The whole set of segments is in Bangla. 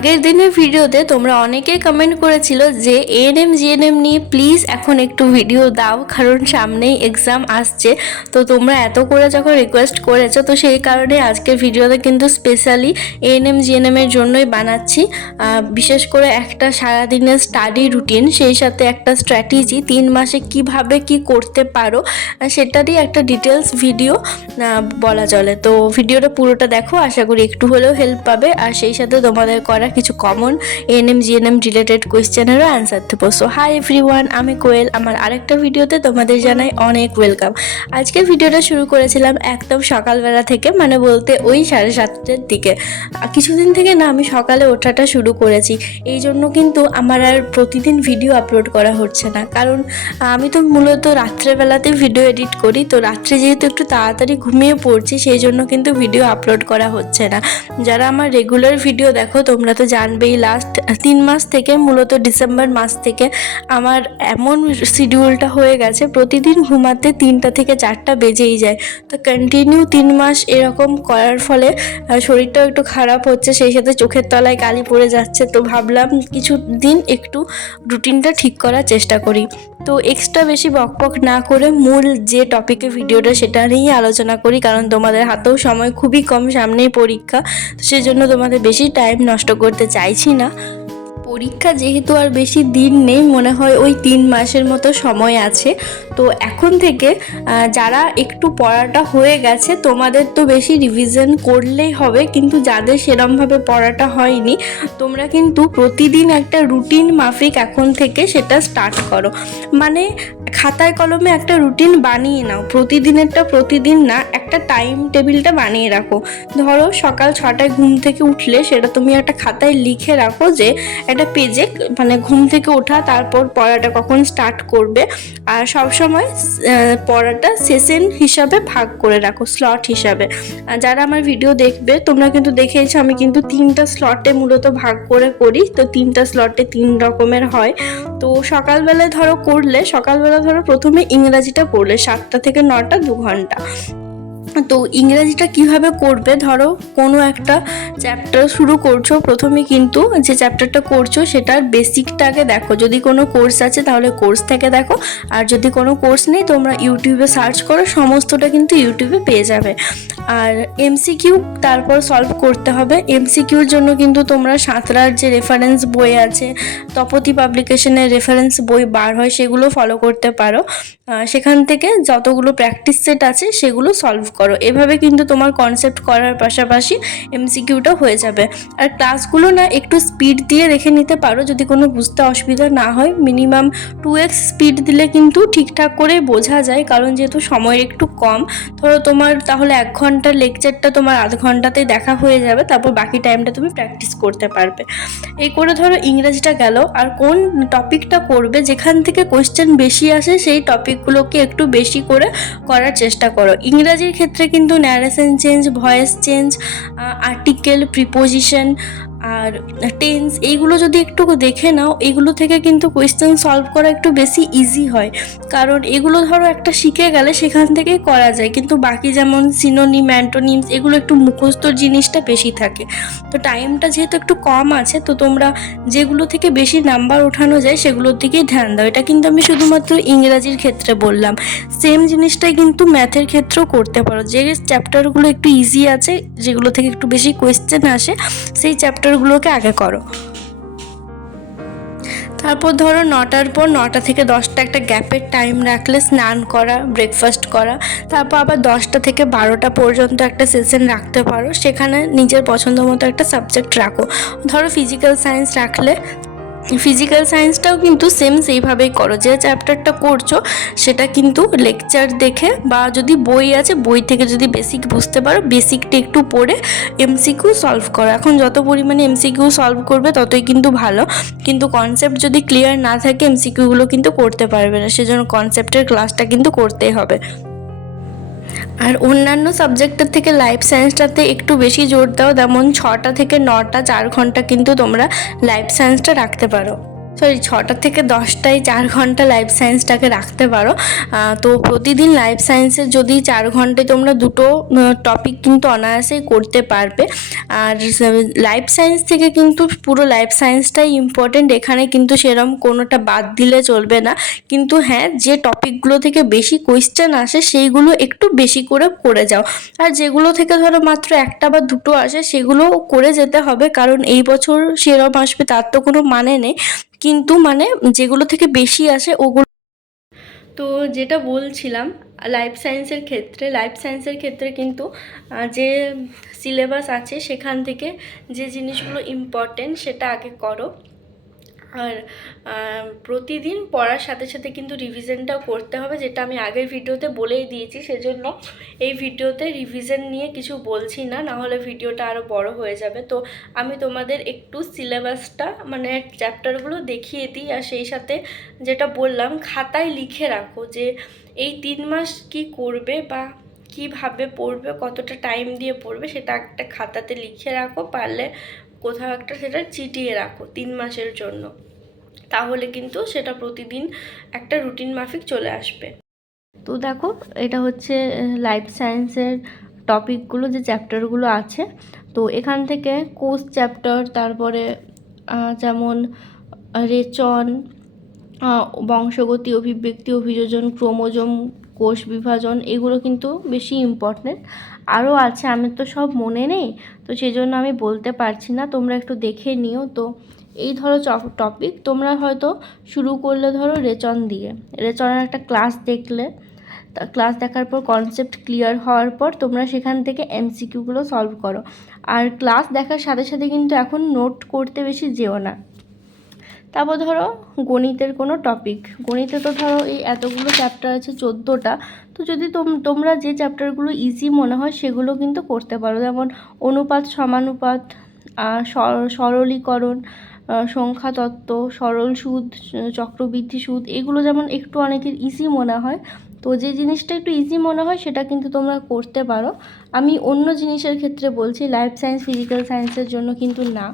আগের দিনের ভিডিওতে তোমরা অনেকেই কমেন্ট করেছিল যে এএনএম জিএনএম নিয়ে প্লিজ এখন একটু ভিডিও দাও, কারণ সামনেই এক্সাম আসছে। তো তোমরা এত করে যখন রিকোয়েস্ট করেছো, তো সেই কারণে আজকের ভিডিওতে কিন্তু স্পেশালি এএনএম জিএনএম এর জন্যই বানাচ্ছি। বিশেষ করে একটা সারাদিনের স্টাডি রুটিন, সেই সাথে একটা স্ট্র্যাটেজি 3 মাসে কিভাবে কি করতে পারো সেটারই একটা ডিটেলস ভিডিও বলা চলে। তো ভিডিওটা পুরোটা দেখো, আশা করি একটু হলেও হেল্প পাবে। আর সেই সাথে তোমাদের করা কিছু কমন এএনএম জিএনএম রিলেটেড কোয়েশ্চেনেরও অ্যান্সার দেবো। সো হাই এভরিওয়ান, আমি কোয়েল। আমার আরেকটা ভিডিওতে তোমাদের জানাই অনেক ওয়েলকাম। আজকের ভিডিওটা শুরু করেছিলাম একদম সকালবেলা থেকে, মানে বলতে ওই 7:30টার দিকে। কিছুদিন থেকে না আমি সকালে ওঠাটা শুরু করেছি, এই জন্য কিন্তু আমার আর প্রতিদিন ভিডিও আপলোড করা হচ্ছে না। কারণ আমি তো মূলত রাত্রেবেলাতে ভিডিও এডিট করি, তো রাত্রে যেহেতু একটু তাড়াতাড়ি ঘুমিয়ে পড়ছি, সেই জন্য কিন্তু ভিডিও আপলোড করা হচ্ছে না। যারা আমার রেগুলার ভিডিও দেখো তোমরা তো জানবেই, লাস্ট 3 মাস থেকে, মূলত ডিসেম্বর মাস থেকে আমার এমন শিডিউলটা হয়ে গেছে, প্রতিদিন ঘুমাতে 3টা থেকে 4টা বেজেই যায়। তো কন্টিনিউ 3 মাস এরকম করার ফলে শরীরটাও একটু খারাপ হচ্ছে, সেই সাথে চোখের তলায় কালি পড়ে যাচ্ছে। তো ভাবলাম কিছু দিন একটু রুটিনটা ঠিক করার চেষ্টা করি। তো এক্সট্রা বেশি বকবক না করে মূল যে টপিকে ভিডিওটা সেটা নিয়েই আলোচনা করি, কারণ তোমাদের হাতেও সময় খুবই কম, সামনেই পরীক্ষা। তো সেজন্য তোমাদের বেশি টাইম নষ্ট করতে চাইছি না। পরীক্ষা যেহেতু আর বেশি দিন নেই, মনে হয় ওই 3 মাসের মতো সময় আছে। তো এখন থেকে যারা একটু পড়াটা হয়ে গেছে, তোমাদের তো বেশি রিভিশন করলেই হবে, কিন্তু যাদের সেরমভাবে পড়াটা হয়নি, তোমরা কিন্তু প্রতিদিন একটা রুটিন মাফিক এখন থেকে সেটা স্টার্ট করো। মানে খাতায় কলমে একটা রুটিন বানিয়ে নাও, প্রতিদিনেরটা প্রতিদিন না, একটা টাইম টেবিলটা বানিয়ে রাখো। ধরো সকাল 6টায় ঘুম থেকে উঠলে সেটা তুমি একটা খাতায় লিখে রাখো যে একটা পেজে, মানে ঘুম থেকে ওঠা, তারপর পড়াটা কখন স্টার্ট করবে। আর সবসময় পড়াটা সেশন হিসাবে ভাগ করে রাখো, স্লট হিসাবে। যারা আমার ভিডিও দেখবে তোমরা কিন্তু দেখেছো আমি কিন্তু 3টা স্লটে মূলত ভাগ করে করি। তো 3টা স্লটে 3 রকমের হয়। তো সকালবেলায় ধরো করলে, সকালবেলা ধরো প্রথমে ইংরাজিটা পড়লে 7টা থেকে 9টা 2 ঘন্টা। তো ইংরাজিটা কিভাবে করবে, ধরো কোনো একটা চ্যাপ্টার শুরু করছো, প্রথমে কিন্তু যে চ্যাপ্টারটা করছো সেটার বেসিকটাকে দেখো। যদি কোনো কোর্স আছে তাহলে কোর্স থেকে দেখো, আর যদি কোনো কোর্স নেই তোমরা ইউটিউবে সার্চ করো, সমস্তটা কিন্তু ইউটিউবে পেয়ে যাবে। আর এমসিকিউ তারপর সলভ করতে হবে। এমসিকিউর জন্য কিন্তু তোমরা সাঁতরার যে রেফারেন্স বই আছে, তপতি পাবলিকেশনের রেফারেন্স বই বার হয়, সেগুলো ফলো করতে পারো। সেখান থেকে যতগুলো প্র্যাকটিস সেট আছে সেগুলো সলভ করো। এভাবে কিন্তু তোমার কনসেপ্ট করার পাশাপাশি এমসিকিউটা হয়ে যাবে। আর ক্লাসগুলো না একটু স্পিড দিয়ে রেখে নিতে পারো, যদি কোনো বুঝতে অসুবিধা না হয়। মিনিমাম 2x স্পিড দিলে কিন্তু ঠিকঠাক করে বোঝা যায়, কারণ যেহেতু সময় একটু কম। ধরো তোমার তাহলে 1 ঘন্টার লেকচারটা তোমার আধ ঘন্টাতেই দেখা হয়ে যাবে, তারপর বাকি টাইমটা তুমি প্র্যাকটিস করতে পারবে। এই করে ধরো ইংরেজিটা গেল। আর কোন টপিকটা করবে, যেখান থেকে কোয়েশ্চেন বেশি আসে সেই টপিকগুলোকে একটু বেশি করে করার চেষ্টা করো। ইংরাজির ক্ষেত্রে কিন্তু narration change, voice change, article, preposition আর টেন্স, এইগুলো যদি একটু দেখে নাও, এগুলো থেকে কিন্তু কোয়েশ্চেন সলভ করা একটু বেশি ইজি হয়। কারণ এগুলো ধরো একটা শিখে গেলে সেখান থেকেই করা যায়, কিন্তু বাকি যেমন সিনোনিম, অ্যান্টোনিমস, এগুলো একটু মুখস্থর জিনিসটা বেশি থাকে। তো টাইমটা যেহেতু একটু কম আছে, তো তোমরা যেগুলো থেকে বেশি নাম্বার ওঠানো যায় সেগুলোর দিকেই ধ্যান দাও। এটা কিন্তু আমি শুধুমাত্র ইংরাজির ক্ষেত্রে বললাম, সেম জিনিসটাই কিন্তু ম্যাথের ক্ষেত্রেও করতে পারো। যে চ্যাপ্টারগুলো একটু ইজি আছে, যেগুলো থেকে একটু বেশি কোয়েশ্চেন আসে, সেই চ্যাপ্টারগুলোকে আগে করো। তারপর ধরো 9টার পর 9টা থেকে 10টা একটা গ্যাপের টাইম রাখলে স্নান করা, ব্রেকফাস্ট করা। তারপর আবার 10টা থেকে 12টা পর্যন্ত একটা সেশন রাখতে পারো, সেখানে নিজের পছন্দ মতো একটা সাবজেক্ট রাখো। ধরো ফিজিক্যাল সায়েন্স রাখলে, ফিজিক্যাল সায়েন্সটাও কিন্তু সেম সেইভাবেই করো। যে চ্যাপ্টারটা করছো সেটা কিন্তু লেকচার দেখে, বা যদি বই আছে বই থেকে যদি বেসিক বুঝতে পারো, বেসিকটা একটু পড়ে এমসিকিউ সলভ করো। এখন যত পরিমাণে এমসিকিউ সলভ করবে ততই কিন্তু ভালো, কিন্তু কনসেপ্ট যদি ক্লিয়ার না থাকে এমসিকিউগুলো কিন্তু করতে পারবে না। সেজন্য কনসেপ্টের ক্লাসটা কিন্তু করতেই হবে। আর অন্যান্য সাবজেক্টের থেকে লাইফ সায়েন্সটাতে একটু বেশি জোর দাও, যেমন 6টা থেকে 9টা 4 ঘন্টা কিন্তু তোমরা লাইফ সায়েন্সটা রাখতে পারো। সরি 6টা থেকে 10টায় 4 ঘন্টা লাইফ সায়েন্সটাকে রাখতে পারো। তো প্রতিদিন লাইফ সায়েন্সের যদি 4 ঘন্টায় তোমরা দুটো টপিক কিন্তু অনায়াসেই করতে পারবে। আর লাইফ সায়েন্স থেকে কিন্তু পুরো লাইফ সায়েন্সটাই ইম্পর্টেন্ট, এখানে কিন্তু সেরকম কোনোটা বাদ দিলে চলবে না। কিন্তু হ্যাঁ, যে টপিকগুলো থেকে বেশি কোয়েশ্চেন আসে সেইগুলো একটু বেশি করে যাও, আর যেগুলো থেকে ধরো মাত্র একটা বা দুটো আসে সেগুলো করে যেতে হবে, কারণ এই বছর সেরকম আসবে তার তো কোনো মানে নেই। কিন্তু মানে যেগুলো থেকে বেশি আসে ওগুলো। তো যেটা বলছিলাম, লাইফ সায়েন্সের ক্ষেত্রে কিন্তু যে সিলেবাস আছে সেখান থেকে যে জিনিসগুলো ইম্পর্টেন্ট সেটা আগে করো। আর প্রতিদিন পড়ার সাথে সাথে কিন্তু রিভিশনটাও করতে হবে, যেটা আমি আগের ভিডিওতে বলেই দিয়েছি, সেজন্য এই ভিডিওতে রিভিশন নিয়ে কিছু বলছি না, নাহলে ভিডিওটা আরও বড় হয়ে যাবে। তো আমি তোমাদের একটু সিলেবাসটা মানে চ্যাপ্টারগুলো দেখিয়ে দিই, আর সেই সাথে যেটা বললাম খাতায় লিখে রাখো যে এই 3 মাস কি করবে বা কিভাবে পড়বে, কতটা টাইম দিয়ে পড়বে, সেটা একটা খাতাতে লিখে রাখো, পারলে কোথাও একটা সেটা চিটিয়ে রাখো 3 মাসের জন্য। তাহলে কিন্তু সেটা প্রতিদিন একটা রুটিন মাফিক চলে আসবে। তো দেখো, এটা হচ্ছে লাইফ সায়েন্সের টপিকগুলো, যে চ্যাপ্টারগুলো আছে। তো এখান থেকে কোষ চ্যাপ্টার, তারপরে যেমন রেচন, বংশগতি, অভিব্যক্তি, অভিযোজন, ক্রোমোজোম, কোষ বিভাজন, এগুলো কিন্তু বেশি ইম্পর্টেন্ট। আরও আছে, আমার তো সব মনে নেই, তো সেই জন্য আমি বলতে পারছি না, তোমরা একটু দেখে নিও। তো এই ধরো টপিক তোমরা হয়তো শুরু করলে ধরো রেচন দিয়ে, রেচনের একটা ক্লাস দেখলে, ক্লাস দেখার পর কনসেপ্ট ক্লিয়ার হওয়ার পর তোমরা সেখান থেকে এমসিকিউগুলো সলভ করো। আর ক্লাস দেখার সাথে সাথে কিন্তু এখন নোট করতে বেশি যেও না। তারপর ধরো গণিতের কোনো টপিক, গণিতে তো ধরো এই এতগুলো চ্যাপ্টার আছে 14টা। তো যদি তোমরা যে চ্যাপ্টারগুলো ইজি মনে হয় সেগুলো কিন্তু করতে পারো, যেমন অনুপাত, সমানুপাত, সরলীকরণ, সংখ্যাতত্ত্ব, সরল সুদ, চক্রবৃদ্ধি সুদ, এগুলো যেমন একটু অনেকের ইজি মনে হয়। তো যে জিনিসটা একটু ইজি মনে হয় সেটা কিন্তু তোমরা করতে পারো। আমি অন্য জিনিসের ক্ষেত্রে বলছি, লাইফ সায়েন্স, ফিজিক্যাল সায়েন্সের জন্য কিন্তু না।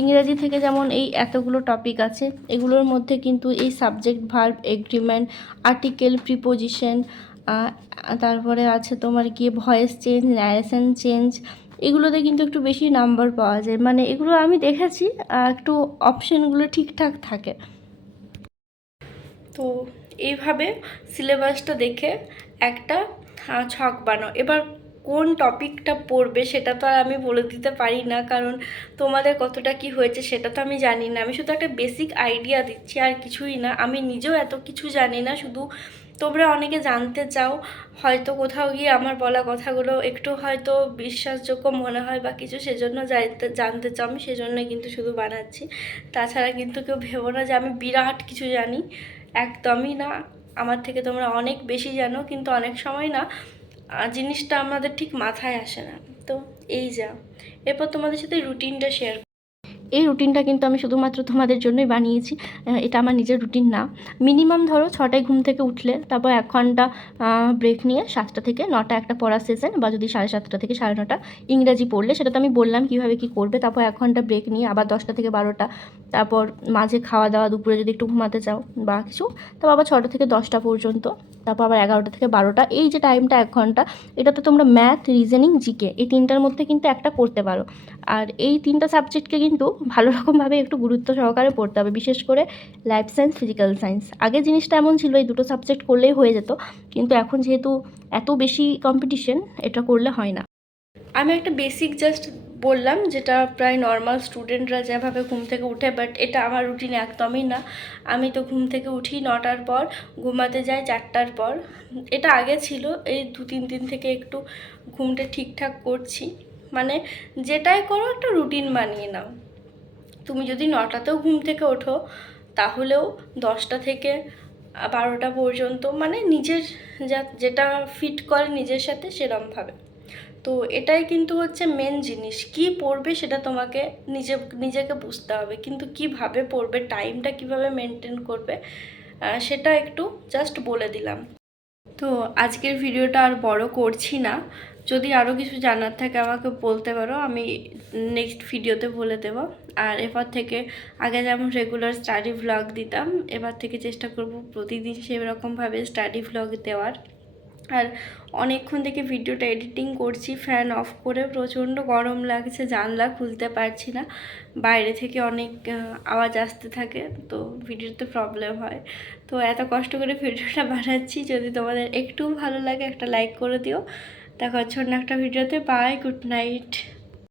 ইংরেজি থেকে যেমন এই এতগুলো টপিক আছে, এগুলোর মধ্যে কিন্তু এই subject, verb, agreement, article, preposition, তারপরে আছে তোমার গিয়ে ভয়েস চেঞ্জ, ন্যারেশন চেঞ্জ, এগুলোতে কিন্তু একটু বেশি নাম্বার পাওয়া যায়, মানে এগুলো আমি দেখেছি একটু অপশানগুলো ঠিকঠাক থাকে। তো এইভাবে সিলেবাসটা দেখে একটা ছক বানাও। এবার কোন টপিকটা পড়বে সেটা তো আর আমি বলে দিতে পারি না, কারণ তোমাদের কতটা কি হয়েছে সেটা তো আমি জানি না। আমি শুধু একটা বেসিক আইডিয়া দিচ্ছি, আর কিছুই না। আমি নিজেও এত কিছু জানি না, শুধু তোমরা অনেকে জানতে চাও, হয়তো কোথাও গিয়ে আমার বলা কথাগুলো একটু হয়তো বিশ্বাসযোগ্য মনে হয় বা কিছু, সেজন্য জানতে চাও, আমি সেজন্যই কিন্তু শুধু বানাচ্ছি। তাছাড়া কিন্তু কেউ ভেবো না যে আমি বিরাট কিছু জানি, একদমই না। আমার থেকে তোমরা অনেক বেশি জানো, কিন্তু অনেক সময় না জিনিসটা আমাদের ঠিক মাথায় আসে না। তো এই যা, এরপর তোমাদের সাথে রুটিনটা শেয়ার। এই রুটিনটা কিন্তু আমি শুধুমাত্র তোমাদের জন্যই বানিয়েছি, এটা আমার নিজের রুটিন না। মিনিমাম ধরো 6টায় ঘুম থেকে উঠলে, তারপর 1 ঘন্টা ব্রেক নিয়ে 7টা থেকে 9টা একটা পড়ার সেশন, বা যদি 7:30 থেকে 9:30 ইংরাজি পড়লে, সেটা তো আমি বললাম কীভাবে কী করবে। তারপর 1 ঘন্টা ব্রেক নিয়ে আবার 10টা থেকে 12টা, তারপর মাঝে খাওয়া দাওয়া, দুপুরে যদি একটু ঘুমাতে চাও বা কিছু, তারপর আবার 6টা থেকে 10টা পর্যন্ত, তারপর আবার 11টা থেকে 12টা। এই যে টাইমটা 1 ঘন্টা, এটাতে তোমরা ম্যাথ, রিজনিং, জিকে এই 3টার মধ্যে কিন্তু একটা পড়তে পারো। আর এই 3টা সাবজেক্টকে কিন্তু ভালো রকমভাবে একটু গুরুত্ব সহকারে পড়তে হবে, বিশেষ করে লাইফ সায়েন্স, ফিজিক্যাল সায়েন্স। আগে জিনিসটা এমন ছিল এই দুটো সাবজেক্ট করলেই হয়ে যেত, কিন্তু এখন যেহেতু এত বেশি কম্পিটিশন, এটা করলে হয় না। আমি একটা বেসিক জাস্ট বললাম, যেটা প্রায় নর্মাল স্টুডেন্টরা যেভাবে ঘুম থেকে উঠে, বাট এটা আমার রুটিন একদমই না। আমি তো ঘুম থেকে উঠি 9টার পর, ঘুমাতে যাই 4টার পর। এটা আগে ছিল, এই 2-3 দিন থেকে একটু ঘুমটা ঠিকঠাক করছি। মানে যেটাই করো একটা রুটিন বানিয়ে নাও। তুমি যদি 9টাতেও ঘুম থেকে ওঠো, তাহলেও 10টা থেকে 12টা পর্যন্ত, মানে নিজের যেটা ফিট করে নিজের সাথে সেরমভাবে। তো এটাই কিন্তু হচ্ছে মেন জিনিস, কি পড়বে সেটা তোমাকে নিজেকে বুঝতে হবে, কিন্তু কিভাবে পড়বে, টাইমটা কিভাবে মেনটেন করবে, সেটা একটু জাস্ট বলে দিলাম। তো আজকের ভিডিওটা আর বড় করছি না, যদি আরও কিছু জানার থাকে আমাকে বলতে পারো, আমি নেক্সট ভিডিওতে বলে দেব। আর এরপর থেকে আগে যেমন রেগুলার স্টাডি ভ্লগ দিতাম, এবার থেকে চেষ্টা করব প্রতিদিন সেরকমভাবে স্টাডি ভ্লগ দেওয়ার। আর অনেকক্ষণ থেকে ভিডিওটা এডিটিং করছি ফ্যান অফ করে, প্রচণ্ড গরম লাগছে, জানলা খুলতে পারছি না, বাইরে থেকে অনেক আওয়াজ আসতে থাকে, তো ভিডিওতে প্রবলেম হয়। তো এত কষ্ট করে ভিডিওটা বানাচ্ছি, যদি তোমাদের একটু ভালো লাগে একটা লাইক করে দিও। দেখা হচ্ছে অন্য একটা ভিডিওতে। Bye, good night.